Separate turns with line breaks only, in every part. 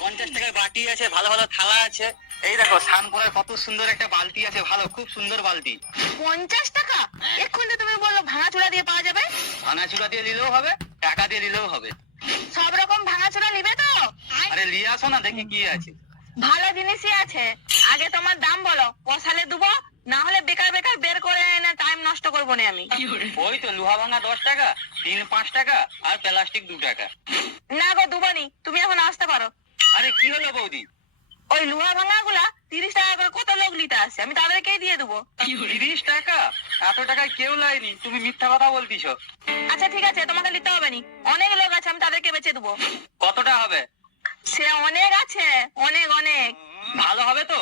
পঞ্চাশ টাকার বাটি আছে ভালো ভালো থালা আছে। এই দেখো সানপুরের কত সুন্দর একটা বালতি আছে ভালো খুব সুন্দর বালতি।
পঞ্চাশ টাকা? এক্ষুনি তো তুমি বলল ভাঙাচোরা দিয়ে পাওয়া যাবে।
ভাঙাচুরা দিয়ে নিলেও হবে টাকা দিয়ে নিলেও হবে।
সব রকম ভাঙাচোরা নিবে তো?
আরে নিয়ে আসো না দেখি কি আছে।
ভালো জিনিসই আছে। আগে তোমার দাম বলো পোষালে দেবো না হলে বেকার বেকার বের করে এনে টাইম নষ্ট করব না আমি
ওই তো লোহা ভাঙা দশ টাকা তিন পাঁচ টাকা আর প্লাস্টিক দু টাকা।
না গো দুবানি তুমি এখন আসতে পারো।
আরে কি হলো বৌদি?
ওই লোহা ভাঙা গুলা তিরিশ টাকা করে কত লোক নিতে আসে আমি তাদেরকেই দিয়ে দেবো।
তিরিশ টাকা? এত টাকায় কেউ লাইনি। তুমি মিথ্যা কথা বলতিছ
আচ্ছা ঠিক আছে তোমাকে নিতে হবে নি। অনেক লোক আছে আমি তাদেরকে বেচে দেবো।
কতটা হবে?
সে অনেক আছে অনেক অনেক।
ভালো হবে তো?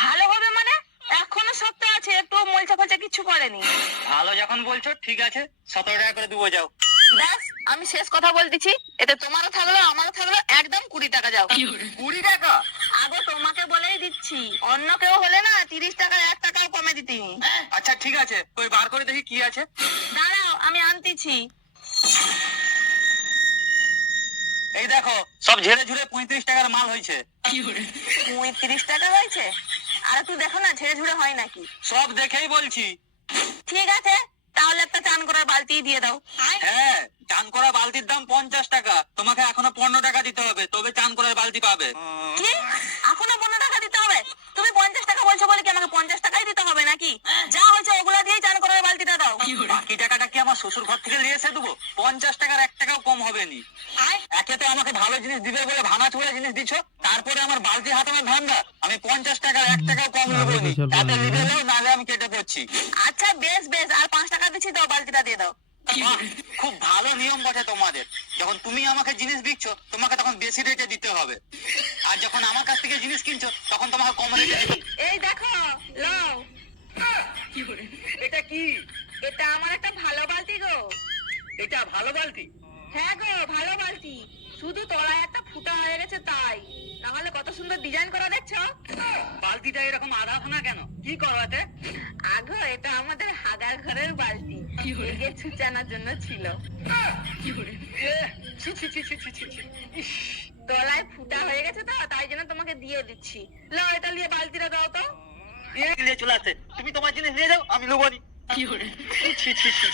ভালো হবে মানে এখনও সত্য আছে একটু মলচা ফলচা কিছু করেনি।
ভালো যখন বলছো ঠিক আছে সতেরো টাকা করে দেবো যাও।
ব্যাস আমি শেষ কথা বলতেছি। এতে তোমারও থাকল আমারও থাকল একদম কুড়ি টাকা যাও।
কুড়ি টাকা?
আগে তোমাকে বলেই দিচ্ছি। অন্য কেউ হলে না তিরিশ টাকা এক টাকাও কমে দিতি
আচ্ছা ঠিক আছে। ওই বার করে দেখি কি আছে?
দাঁড়াও আমি আনতেছি।
এই দেখো সব ঝেড়ে ঝুড়ে পঁয়ত্রিশ টাকার মাল হয়েছে।
পঁয়ত্রিশ টাকা হয়েছে? আর একটু দেখো না ঝেড়ে ঝুড়ে হয় নাকি?
সব দেখেই বলছি।
ঠিক আছে তাহলে একটা চান করার বালতি দিয়ে দাও।
হ্যাঁ চান করা বালতির দাম পঞ্চাশ টাকা তোমাকে এখনও পনেরো টাকা দিতে হবে তবে চান করার বালতি পাবে
কি এখনও পনেরো টাকা দিতে হবে। তুমি পঞ্চাশ টাকা বলছো বলে কি আমাকে পঞ্চাশ টাকাই দিতে হবে নাকি? যা হয়েছে ওগুলা দিয়েই চান করার বালতিটা দাও।
বাকি টাকাটা কি আমার শ্বশুর ঘর থেকে নিয়ে এসে দেবো? পঞ্চাশ টাকার এক টাকাও কম হবে নি। একে তো আমাকে ভালো জিনিস দিবে বলে ভাঙা চুড়া জিনিস দিচ্ছ তারপরে আমার বালতি হাতে আমার ধান্দা। আমি পঞ্চাশ টাকার এক টাকাও কম নেব নি। তাতে নিবে নাহলে আমি কেটে পড়ছি।
আচ্ছা বেশ বেশ আর পাঁচ টাকা দিচ্ছি দাও বালতিটা দিয়ে দাও।
খুব ভালো নিয়ম বটে তোমাদের। যখন তুমি আমাকে জিনিস দিচ্ছ তোমাকে তখন বেশি রেটে দিতে হবে। আর যখন আমার কাছ থেকে জিনিস কিনছো তখন তোমাকে কম রেটে দিতে
এই দেখো লও।
এটা কি?
এটা আমার একটা ভালো বালতি গো।
এটা ভালো বালতি?
হ্যাঁ গো ভালো বালতি। শুধু তলায় একটা ফুটা হয়ে গেছে তাই। নাহলে কত সুন্দর ডিজাইন করা দেখছ।
বালতিটা এরকম আধা ভাঙা কেন? কি করো এতে?
আগো হাগার ঘরের বালতি এগে ছুচানোর জন্য ছিল।
এ, ছি, ছি, ছি, ছি, ছি, ছি, ছি। ইস,
তলায় ফুটা হয়ে গেছে তো তাই জন্য তোমাকে দিয়ে দিচ্ছি। লও এটা নিয়ে বালতিটা দাও তো।
নিয়ে চলে আসে তুমি তোমার জিনিস নিয়ে যাও আমি নেব কি ছি, ছি, ছি।